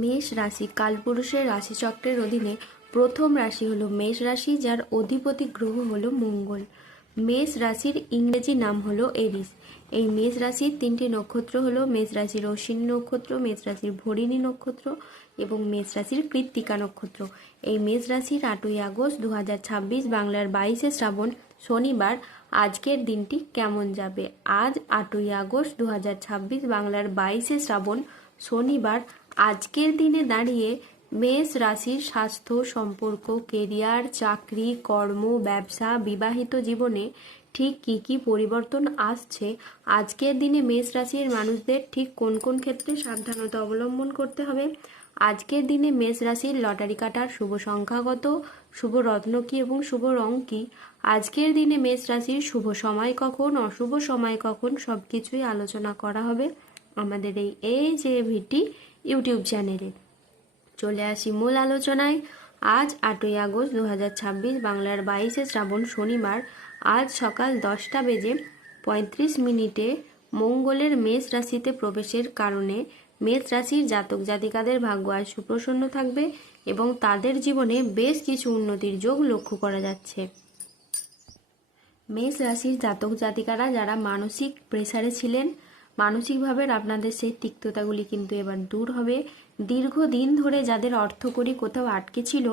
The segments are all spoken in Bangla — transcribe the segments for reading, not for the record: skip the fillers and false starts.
মেষ রাশি কালপুরুষের রাশিচক্রের অধীনে প্রথম রাশি হলো মেষ রাশি, যার অধিপতি গ্রহ হলো মঙ্গল। মেষ রাশির ইংরেজি নাম হলো এরিস। এই মেষ রাশির তিনটি নক্ষত্র হলো মেষ রাশির অশ্বিনী নক্ষত্র, মেষ রাশির ভরিণী নক্ষত্র এবং মেষ রাশির কৃত্তিকা নক্ষত্র। এই মেষ রাশির 8ই আগস্ট 2026 বাংলার 22শে শ্রাবণ শনিবার আজকের দিনটি কেমন যাবে। আজ 8ই আগস্ট 2026 বাংলার 22শে শ্রাবণ শনিবার আজকের দিনে দাঁড়িয়ে মেষ রাশির স্বাস্থ্য, সম্পর্ক, কেরিয়ার, চাকরি, কর্ম, ব্যবসা, বিবাহিত জীবনে ঠিক কী কী পরিবর্তন আসছে, আজকের দিনে মেষ রাশির মানুষদের ঠিক কোন কোন ক্ষেত্রে সাবধানতা অবলম্বন করতে হবে, আজকের দিনে মেষ রাশির লটারি কাটার শুভ সংখ্যা কত, শুভ রত্ন কী এবং শুভ রং কী, আজকের দিনে মেষ রাশির শুভ সময় কখন, অশুভ সময় কখন, সব কিছুই আলোচনা করা হবে আমাদের এই যে ভিটি ইউটিউব চ্যানেলে। চলে আসি মূল আলোচনায়। আজ 8ই আগস্ট 2026 বাংলার 22শে শ্রাবণ শনিবার আজ সকাল 10:35 মঙ্গলের মেষ রাশিতে প্রবেশের কারণে মেষ রাশির জাতক জাতিকাদের ভাগ্য আজ সুপ্রসন্ন থাকবে এবং তাদের জীবনে বেশ কিছু উন্নতির যোগ লক্ষ্য করা যাচ্ছে। মেষ রাশির জাতক জাতিকারা যারা মানসিক প্রেসারে ছিলেন, মানসিকভাবে আপনাদের সেই তিক্ততাগুলি কিন্তু এবার দূর হবে। দীর্ঘদিন ধরে যাদের অর্থকড়ি কোথাও আটকে ছিল,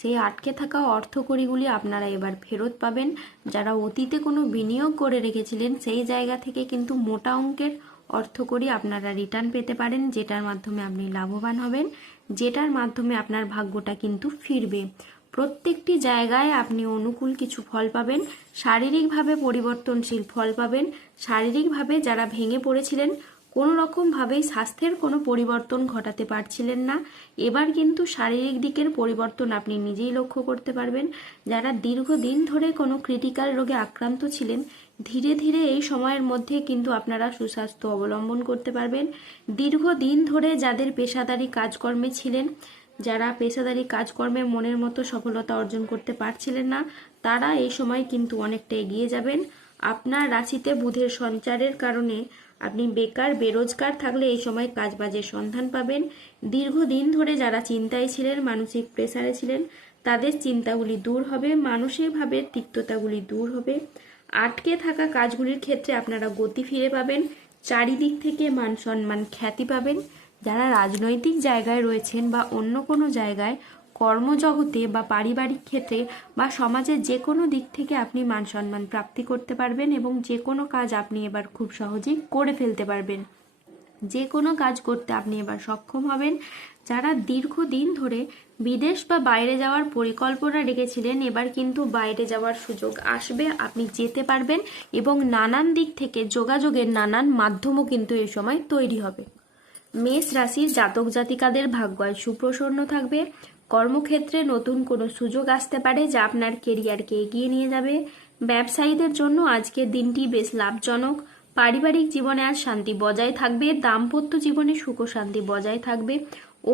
সেই আটকে থাকা অর্থকড়িগুলি আপনারা এবার ফেরত পাবেন। যারা অতীতে কোনো বিনিয়োগ করে রেখেছিলেন, সেই জায়গা থেকে কিন্তু মোটা অঙ্কের অর্থকড়ি আপনারা রিটার্ন পেতে পারেন, যেটার মাধ্যমে আপনি লাভবান হবেন, যেটার মাধ্যমে আপনার ভাগ্যটা কিন্তু ফিরবে। প্রত্যেকটি জায়গায় আপনি অনুকূল কিছু ফল পাবেন, শারীরিকভাবে পরিবর্তনশীল ফল পাবেন। শারীরিকভাবে যারা ভেঙে পড়েছিলেন, কোনো রকমভাবেই স্বাস্থ্যের কোনো পরিবর্তন ঘটাতে পারছিলেন না, এবার কিন্তু শারীরিক দিকের পরিবর্তন আপনি নিজেই লক্ষ্য করতে পারবেন। যারা দীর্ঘদিন ধরে কোনো ক্রিটিক্যাল রোগে আক্রান্ত ছিলেন, ধীরে ধীরে এই সময়ের মধ্যে কিন্তু আপনারা সুস্বাস্থ্য অবলম্বন করতে পারবেন। দীর্ঘদিন ধরে যাদের পেশাদারি কাজকর্মে ছিলেন, যারা পেশাদারি কাজকর্মে মনের মতো সফলতা অর্জন করতে পারছিলেন না, তারা এই সময় কিন্তু অনেকটা এগিয়ে যাবেন। আপনার রাশিতে বুধের সঞ্চারের কারণে আপনি বেকার বেরোজগার থাকলে এই সময় কাজবাজের সন্ধান পাবেন। দীর্ঘদিন ধরে যারা চিন্তায় ছিলেন, মানসিক প্রেসারে ছিলেন, তাদের চিন্তাগুলি দূর হবে, মানসিকভাবে তিক্ততাগুলি দূর হবে। আটকে থাকা কাজগুলির ক্ষেত্রে আপনারা গতি ফিরে পাবেন। চারিদিক থেকে মান সম্মান, খ্যাতি পাবেন। যারা রাজনৈতিক জায়গায় রয়েছেন বা অন্য কোনো জায়গায় কর্মজগতে বা পারিবারিক ক্ষেত্রে বা সমাজের যে কোনো দিক থেকে আপনি মান সম্মান প্রাপ্তি করতে পারবেন এবং যে কোনো কাজ আপনি এবার খুব সহজেই করে ফেলতে পারবেন। যে কোনো কাজ করতে আপনি এবার সক্ষম হবেন। যারা দীর্ঘদিন ধরে বিদেশ বা বাইরে যাওয়ার পরিকল্পনা রেখেছিলেন, এবার কিন্তু বাইরে যাওয়ার সুযোগ আসবে, আপনি যেতে পারবেন এবং নানান দিক থেকে যোগাযোগের নানান মাধ্যমও কিন্তু এই সময় তৈরি হবে। মেষ রাশির জাতক জাতিকাদের ভাগ্য আজ সুপ্রসন্ন থাকবে। কর্মক্ষেত্রে নতুন কোনো সুযোগ আসতে পারে, যা আপনার কেরিয়ারকে এগিয়ে নিয়ে যাবে। ব্যবসায়ীদের জন্য আজকের দিনটি বেশ লাভজনক। পারিবারিক জীবনে আজ শান্তি বজায় থাকবে। দাম্পত্য জীবনে সুখ শান্তি বজায় থাকবে।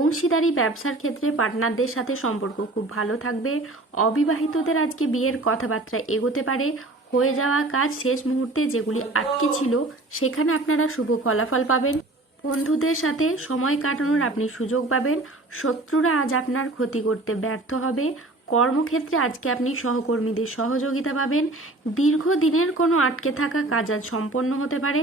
অংশীদারি ব্যবসার ক্ষেত্রে পার্টনারদের সাথে সম্পর্ক খুব ভালো থাকবে। অবিবাহিতদের আজকে বিয়ের কথাবার্তা এগোতে পারে। হয়ে যাওয়া কাজ শেষ মুহূর্তে যেগুলি আটকে ছিল, সেখানে আপনারা শুভ ফলাফল পাবেন। বন্ধুদের সাথে সময় কাটানোর আপনি সুযোগ পাবেন। শত্রুরা আজ আপনার ক্ষতি করতে ব্যর্থ হবে। কর্মক্ষেত্রে আজকে আপনি সহকর্মীদের সহযোগিতা পাবেন। দীর্ঘদিনের কোনো আটকে থাকা কাজ আজ সম্পন্ন হতে পারে।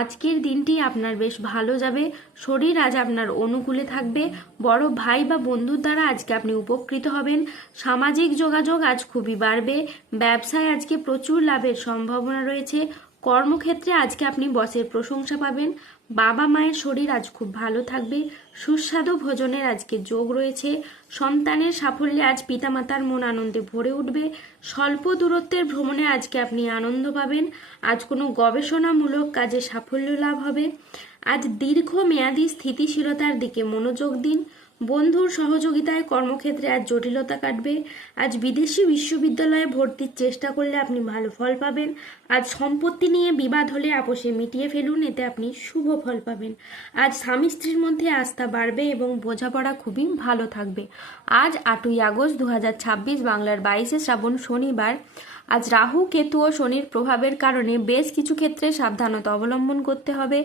আজকের দিনটি আপনার বেশ ভালো যাবে। শরীর আজ আপনার অনুকূলে থাকবে। বড় ভাই বা বন্ধুর দ্বারা আজকে আপনি উপকৃত হবেন। সামাজিক যোগাযোগ আজ খুবই বাড়বে। ব্যবসায় আজকে প্রচুর লাভের সম্ভাবনা রয়েছে। কর্মক্ষেত্রে আজকে আপনি বসের প্রশংসা পাবেন। বাবা মায়ের শরীর আজ খুব ভালো থাকবে। সুস্বাদু ভোজনের আজকে যোগ রয়েছে। সন্তানের সাফল্যে আজ পিতামাতার মন আনন্দে ভরে উঠবে। স্বল্প দূরত্বের ভ্রমণে আজকে আপনি আনন্দ পাবেন। আজ কোনো গবেষণামূলক কাজে সাফল্য লাভ হবে। আজ দীর্ঘমেয়াদী স্থিতিশীলতার দিকে মনোযোগ দিন। বন্ধুর সহযোগিতায় কর্মক্ষেত্রে আজ জটিলতা কাটবে। আজ বিদেশি বিশ্ববিদ্যালয়ে ভর্তির চেষ্টা করলে আপনি ভালো ফল পাবেন। আজ সম্পত্তি নিয়ে বিবাদ হলে আপোষে মিটিয়ে ফেলুন, এতে আপনি শুভ ফল পাবেন। আজ স্বামী স্ত্রীর মধ্যে আস্থা বাড়বে এবং বোঝাপড়া খুবই ভালো থাকবে। আজ 8ই আগস্ট 2026 বাংলার 22শে শ্রাবণ শনিবার আজ রাহু কেতু ও শনির প্রভাবের কারণে বেশ কিছু ক্ষেত্রে সাবধানতা অবলম্বন করতে হবে।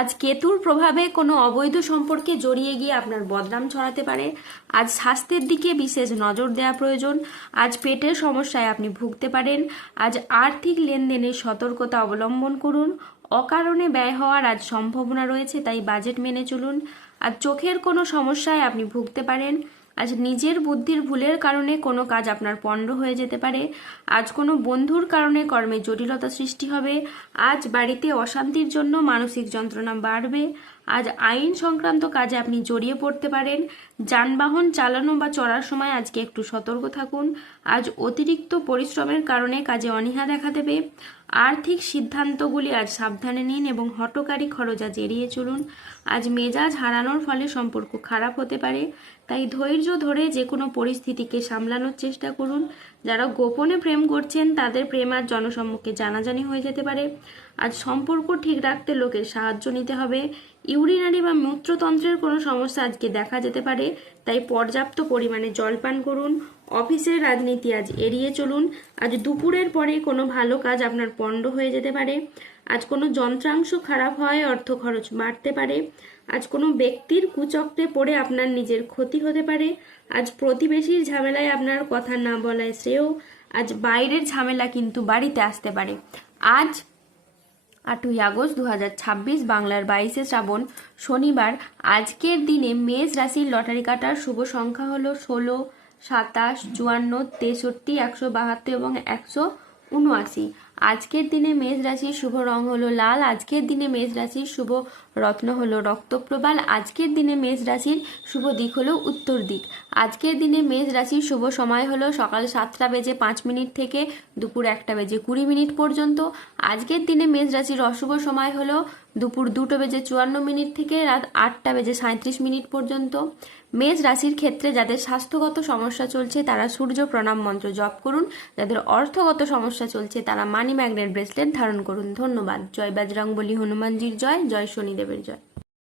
আজ কেতুর প্রভাবে কোনো অবৈধ সম্পর্কে জড়িয়ে গিয়ে আপনার বদনাম ছড়াতে পারে। আজ স্বাস্থ্যের দিকে বিশেষ নজর দেওয়া প্রয়োজন। আজ পেটের সমস্যায় আপনি ভুগতে পারেন। আজ আর্থিক লেনদেনে সতর্কতা অবলম্বন করুন। অকারণে ব্যয় হওয়ার আজ সম্ভাবনা রয়েছে, তাই বাজেট মেনে চলুন। আজ চোখের কোনো সমস্যায় আপনি ভুগতে পারেন। আজ নিজের বুদ্ধির ভুলের কারণে কোনো কাজ আপনার পণ্ড হয়ে যেতে পারে। আজ কোনো বন্ধুর কারণে কর্মে জটিলতা সৃষ্টি হবে। আজ বাড়িতে অশান্তির জন্য মানসিক যন্ত্রণা বাড়বে। আজ আইন সংক্রান্ত কাজে আপনি জড়িয়ে পড়তে পারেন। যানবাহন চালানো বা চড়ার সময় আজকে একটু সতর্ক থাকুন। আজ অতিরিক্ত পরিশ্রমের কারণে কাজে অনীহা দেখা দেবে। আর্থিক সিদ্ধান্তগুলি আজ সাবধানে নিন এবং হঠকারী খরচ আজ এড়িয়ে চলুন। আজ মেজাজ হারানোর ফলে সম্পর্ক খারাপ হতে পারে, তাই ধৈর্য ধরে যে কোনো পরিস্থিতিকে সামলানোর চেষ্টা করুন। যারা গোপনে প্রেম করছেন তাদের প্রেম আজ জনসম্মুখে জানাজানি হয়ে যেতে পারে। আজ সম্পর্ক ঠিক রাখতে লোকের সাহায্য নিতে হবে। ইউরিনারি বা মূত্রতন্ত্রের কোনো সমস্যা আজকে দেখা যেতে পারে, তাই পর্যাপ্ত পরিমাণে জল পান করুন। অফিসের রাজনীতি আজ এড়িয়ে চলুন। আজ দুপুরের পরে কোনো ভালো কাজ আপনার পণ্ড হয়ে যেতে পারে। আজ কোনো যন্ত্রাংশ খারাপ হয় অর্থ খরচ বাড়তে পারে। আজ কোনো ব্যক্তির কুচক্রে পড়ে আপনার নিজের ক্ষতি হতে পারে। আজ প্রতিবেশীর ঝামেলায় আপনার কথা না বলায় শ্রেয়। আজ বাইরের ঝামেলা কিন্তু বাড়িতে আসতে পারে। আজ 8ই আগস্ট 2026 বাংলার 22শে শ্রাবণ শনিবার। আজকের দিনে মেষ রাশির লটারি কাটার শুভ সংখ্যা হলো 16, 27, 54, 63, 172 এবং 179। আজকের দিনে মেষ রাশির শুভ রং হলো লাল। আজকের দিনে মেষ রাশির শুভ রত্ন হলো রক্তপ্রবাল। আজকের দিনে মেষ রাশির শুভ দিক হলো উত্তর দিক। আজকের দিনে মেষ রাশির শুভ সময় হলো সকাল 7টা বেজে 5 মিনিট থেকে দুপুর 1টা বেজে 20 মিনিট পর্যন্ত। আজকের দিনে মেষ রাশির অশুভ সময় হলো দুপুর 2টো বেজে 54 মিনিট থেকে রাত 8টা বেজে 37 মিনিট পর্যন্ত। মেষ রাশির ক্ষেত্রে যাদের স্বাস্থ্যগত সমস্যা চলছে তারা সূর্য প্রণাম মন্ত্র জপ করুন। যাদের অর্থগত সমস্যা চলছে তারা মানি ম্যাগনেট ব্রেসলেট ধারণ করুন। ধন্যবাদ। জয় বজরংবলী, হনুমানজির জয়, জয় শনিদেবের জয়।